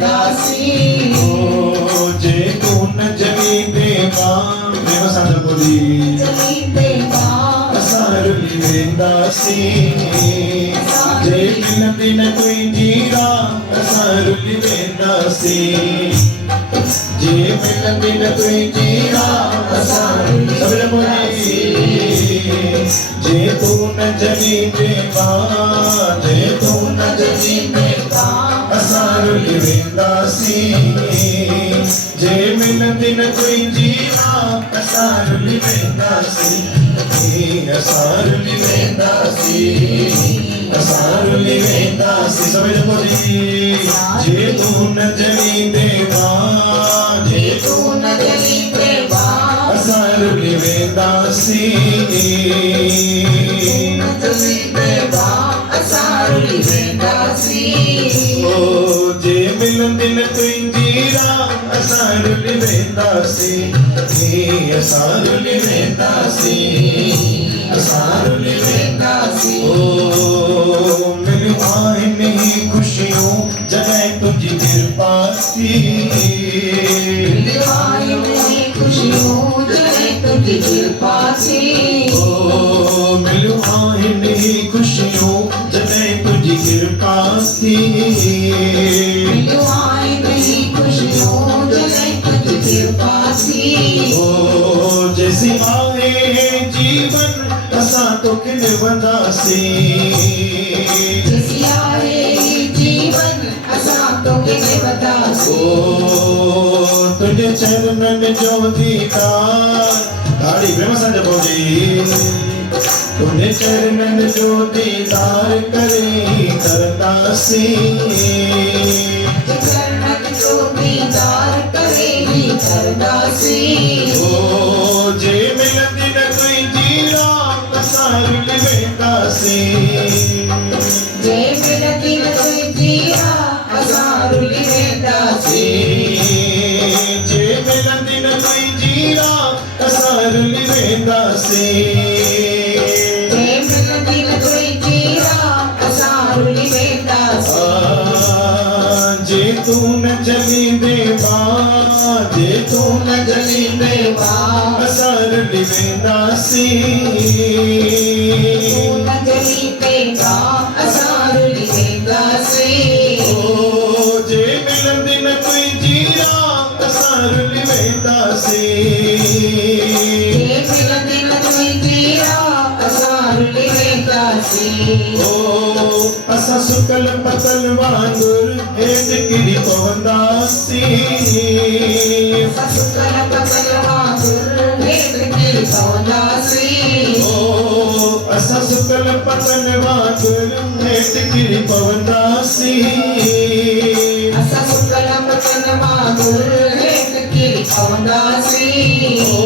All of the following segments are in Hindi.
वेंदासी जे तू न जली देवा देवसाद बोली जली देवा असारुली वेंदासी जे मिलंदी न कोई जीरा असारुली वेंदासी जे मिलंदी न कोई जीरा असारुली वेंदासी जे तू न जली देवा जे तू न जली देवा असारुली वेंदासी जे मिलंदी न कोई जीरा असारुली वेंदासी असारुली वेंदासी असारुली वेंदासी समझ बोली जे तू न जली देवा जे तू न जली देवा असारुली वेंदासी न जली देवा असारुली वेंदासी ओ जे मिलंदी न कोई जीरा असारुली वेंदासी असारुली वेंदासी असारुली वेंदासी ओ मिलूं आहिनि खुशियों जॾहिं तुंहिंजी कृपा थी खुशियों जॾहिं तुंहिंजी कृपा थी ओ मिलूं आहिनि खुशियों जॾहिं तुंहिंजी कृपा थी मिलियो आहिनि खुशियों जॾहिं तुंहिंजी कृपा थी ओ जैसी आहे जीवन असां तोखे निभंदासीं जैसी आहे जीवन असां तोखे निभंदासीं ओ तुंहिंजे चरणनि जो दीदार ॾाढी प्रेम सां जपो जी तुंहिंजे चरणनि जो दीदार करे करंदासीं चरणनि जो दीदार करे ही करंदासीं ओ जे मिलंदी न कोई जीरा असारुली वेंदासीं जे मिलंदी न कोई जीरा असारुली वेंदासीं जे मिलंदी न कोई जीरा असारुली वेंदासीं जे मिलंदी न कोई जीरा असारुली वेंदासीं जे तू न जली देवा जे तू न जली देवा असारुली वेंदासीं तू न जली देवा असारुली वेंदासीं ओ जे मिलंदी न कोई जीरा असारुली वेंदासीं जे मिलंदी न कोई जीरा असारुली वेंदासीं ओ असां सुकल पतल वांगुर हेठि किरी पवंदासीं सुकल पतल वांगुर हेठि किरी पवंदासीं ओ असां सुकल पतल वांगुर हेठि किरी पवंदासीं असां सुकल पतल वांगुर हेठि किरी पवंदासीं ओ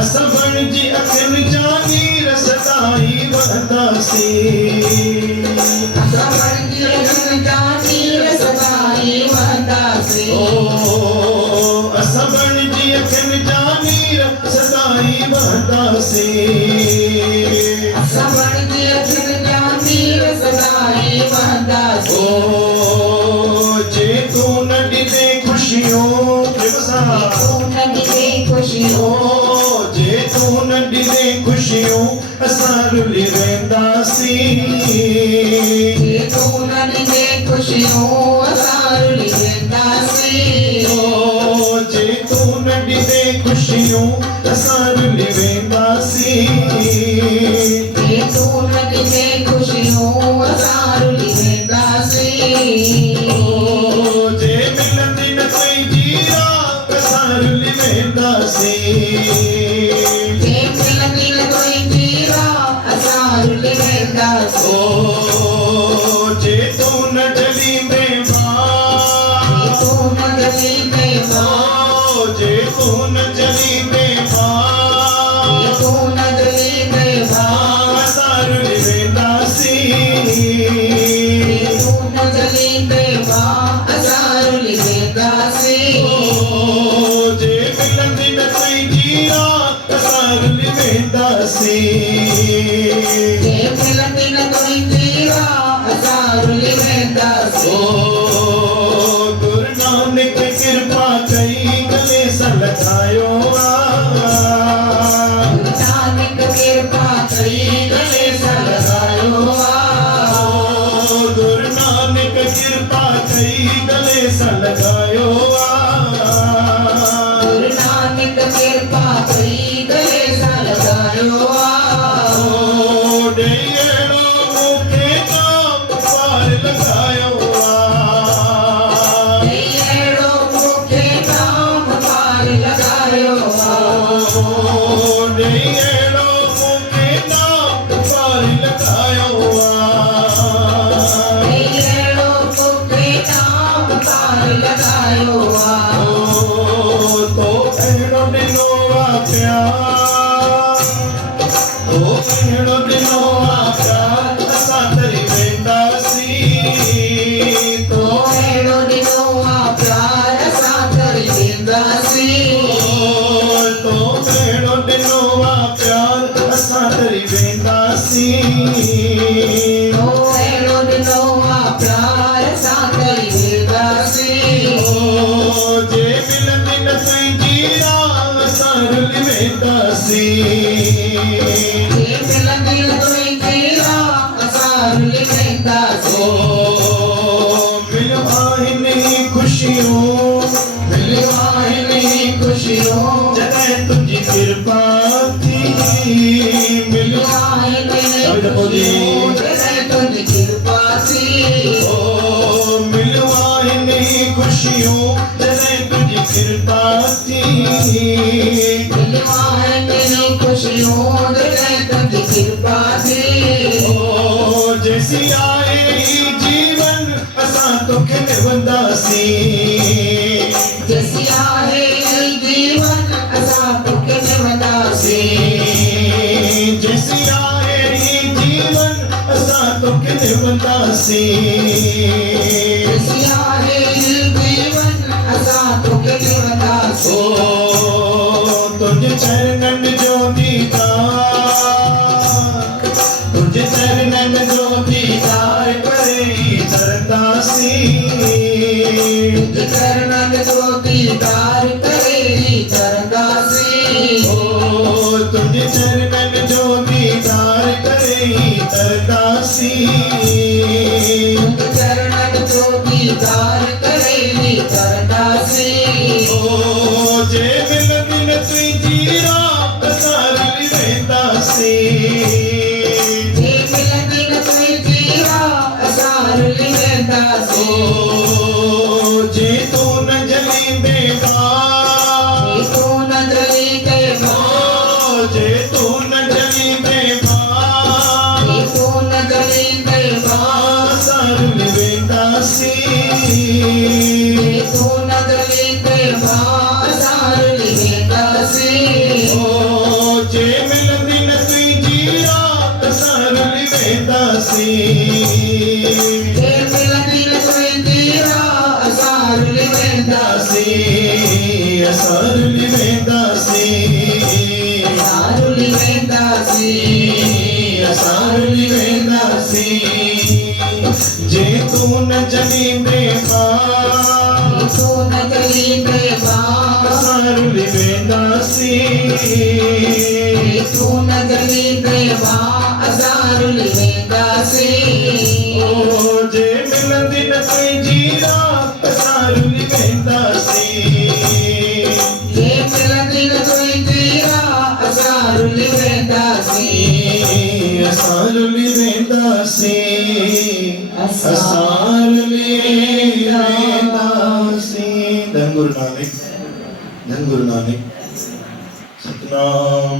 असां बणिजी अखियुनि जा नीर सदाई वहंदासीं असां बणिजी अखियुनि जा नीर सदाई वहंदासीं ओ असां बणिजी अखियुनि जा नीर सदाई वहंदासीं असां बणिजी अखियुनि जा नीर सदाई वहंदासीं ओ जे तू न ॾिने खुशियों तू न ॾिने खुशियों ओ जे तू न ॾिने खुशियों असां रुली वेंदासीं जे तू न ॾिने खुशियों असां रुली वेंदासीं ओ जे तू न ॾिने खुशियों असां रुली वेंदासीं जे तू न ॾिने खुशियों असां रुली वेंदासीं ओ जे मिलंदी न कोई जीरा असां रुली वेंदासीं जे मिलंदी न कोई जीरा असां रुली वेंदासीं ओ जे तू न जली देवा जे तू न जली देवा ओ जे तू न जली देवा जे तू न जली देवा असां रुली वेंदासीं जे तू न जली देवा असां रुली वेंदासीं ओ जे मिलंदी न कोई जीरा असां रुली वेंदासीं जे मिलंदी न कोई जीरा असां रुली वेंदासीं ओ गुर कई गले सा लगायो गुरु नानक कृपा कई गले सा लगायो डेड़ो मुखे नाम पार लगायो डेड़ो मुखे नाम पार लगायो डेड़ो मुखे नाम पार लगायो डेड़ो मुखे नाम पार लगायो तो अहिड़ो ॾिनो आहे प्यार तो अहिड़ो ॾिनो आहे प्यार असां तरी वेंदासीं तो अहिड़ो ॾिनो आहे प्यार असां तरी वेंदासीं तो अहिड़ो ॾिनो आहे प्यार असां तरी वेंदासीं अहिड़ो ॾिनो आहे प्यार असां तरी वेंदासीं जे मिलंदी न तुंहिंजी राह असां रुली वेंदासीं जे मिलंदी न तुंहिंजी राह असां रुली वेंदासीं मिलियो आहिनि ख़ुशियूं मिलियो आहिनि ख़ुशियूं जॾहिं तुंहिंजी कृपा थी मिलियो आहिनि ख़ुशियूं जॾहिं तुंहिंजी कृपा थी मिलियो आहिनि ख़ुशियूं जॾहिं तुंहिंजी कृपा थी मिलियो आहिनि ख़ुशियूं जॾहिं तुंहिंजी कृपा थी जैसी आए ही जीवन असां तोखे निवंदासीं जैसी आहे जीवन असां तोखे निवंदासीं जैसी आए ही जीवन असां तोखे निवंदासीं जैसी आहे जीवन असां तोखे निवंदासीं तुंहिंजे चरणनि जो दीदार तुंहिंजे चरणनि जो दीदार करे ई तरंदासीं तुंहिंजे चरणनि जो दीदार करे ई तरंदासीं तुंहिंजे चरणनि जो दीदार करे ई तरंदासीं तुंहिंजे चरणनि जो दीदार करे ई तरंदासीं जे मिलंदी न तुंहिंजी राह असां रुली वेंदासीं जे मिलंदी न तुंहिंजी राह असां रुली वेंदासीं जे तूं न जलींदे मां तूं न जलींदे मां जे तूं न जलींदे मां तूं न जलींदे मां असां रुली वेंदासीं तूं न जलींदे मां असां रुली वेंदासीं जे मिलंदी न तुंहिंजी राह असां रुली वेंदासीं जे मिलंदी न तुंहिंजी राह असां रुली वेंदासीं असां रुली वेंदासीं असां रुली वेंदासीं असां रुली वेंदासीं जे तूं न जलींदे मां तूं न जलींदे मां असां रुली वेंदासीं तूं न जलींदे मां असां रुली वेंदासीं जे मिलंदी न तुंहिंजी राह असां रुली वेंदासीं जे मिलंदी न तुंहिंजी राह असां रुली वेंदासीं असां रुली वेंदासीं असां रुली वेंदासीं धन गुरु नानक सतनाम।